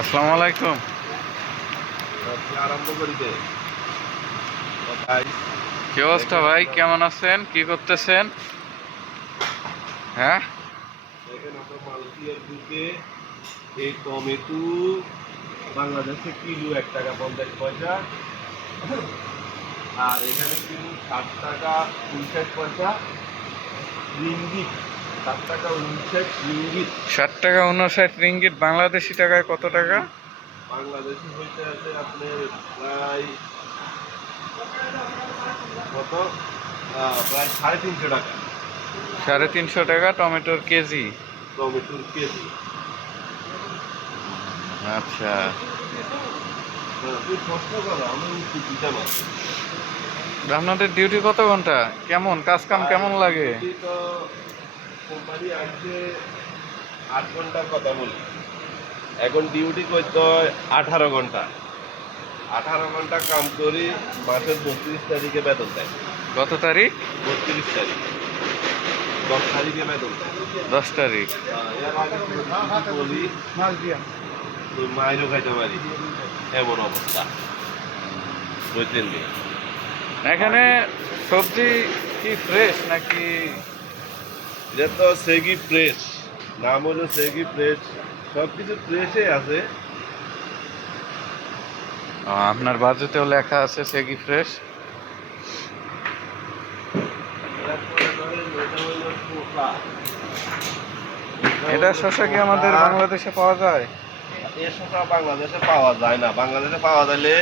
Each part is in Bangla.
আসসালামু আলাইকুম। আরম্ভ করি দে ভাই। কি অবস্থা ভাই, কেমন আছেন, কি করতেছেন? হ্যাঁ, দেখেন আমরা মালয়েশিয়ার দিকে এই টমেটো বাংলাদেশে কিলো 1 টাকা 50 পয়সা, আর এখানে কিলো 60 টাকা 59 পয়সা রিঙ্গিত। 60 টাকা 59 রিঙ্গিত। 60 টাকা 59 রিঙ্গিত বাংলাদেশি টাকায় কত টাকা? বাংলাদেশি হইতে আছে আপনার প্রায় কত, প্রায় 350 টাকা। 350 টাকা টমেটোর কেজি। টমেটোর কেজি। আচ্ছা, তুই প্রশ্ন করো, আমি উত্তর দিতাম আর কি। আপনাদের ডিউটি কত ঘন্টা, কেমন কাজ কাম কেমন লাগে? ডিউটি তো কোম্পানি আসছে 8 ঘন্টার কথা বলি, এখন ডিউটি করতে হয় 18 ঘন্টা। 18 ঘন্টা কাম করি, মাসের 32 তারিখে বেতন দেয়। কত তারিখ? 32 তারিখ, 10 তারিখে বেতন দেয়। 10 তারিখ। এর আগে যদি কিছু বলি তো মাইরও খাইতে পারি, এমন অবস্থা বুঝলেন নি? এখানে সবজি কি ফ্রেশ নাকি? এটা তো সেগি ফ্রেশ, নাম হলো সেগি ফ্রেশ, সব কিছু ফ্রেশে আছে। আপনার বাজেটেও লেখা আছে সেগি ফ্রেশ। এটা শসা কি আমাদের বাংলাদেশে পাওয়া যায়? এ শসা বাংলাদেশে পাওয়া যায় না। বাংলাদেশে পাওয়া যাইলে,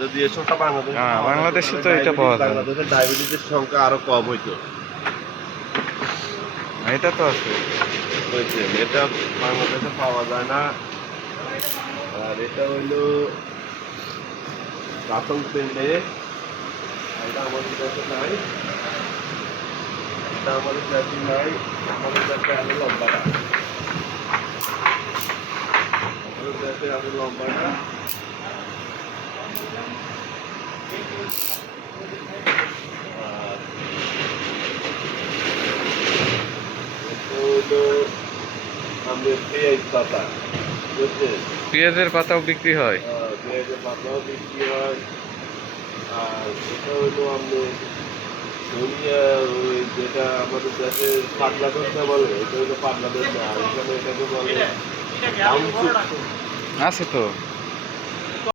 যদি এ শসা বাংলাদেশে পাওয়া যেত, বাংলাদেশে তো তাহলে এটা পাওয়া যায়। বাংলাদেশের ডায়াবেটিসের সংখ্যা আরো কম হইতো। এটা তো আছে। বুঝছেন, এটা বাংলাদেশে পাওয়া যায় না। আর এটা হইলো রাসং পেন্ডে, এটা আমাদের কাছে নাই। এটা আমাদের কাছে নাই। আমাদের কাছে আছে লম্বাটা। আমাদের কাছে আছে লম্বাটা। আর এটা হইলো আমাদের পেঁয়াজ পাতা, বুঝছেন? পেঁয়াজের পাতাও বিক্রি হয়। পেঁয়াজের পাতাও বিক্রি হয়। আর এটা হইলো আমাদের ধনিয়া, ওই যেটা আমাদের দেশে পাতলা ধনিয়া বলে, এটা হইলো পাতলা ধনিয়া। আর এখানে এটাকে বলে ডাউন শুটকি। আছে তো।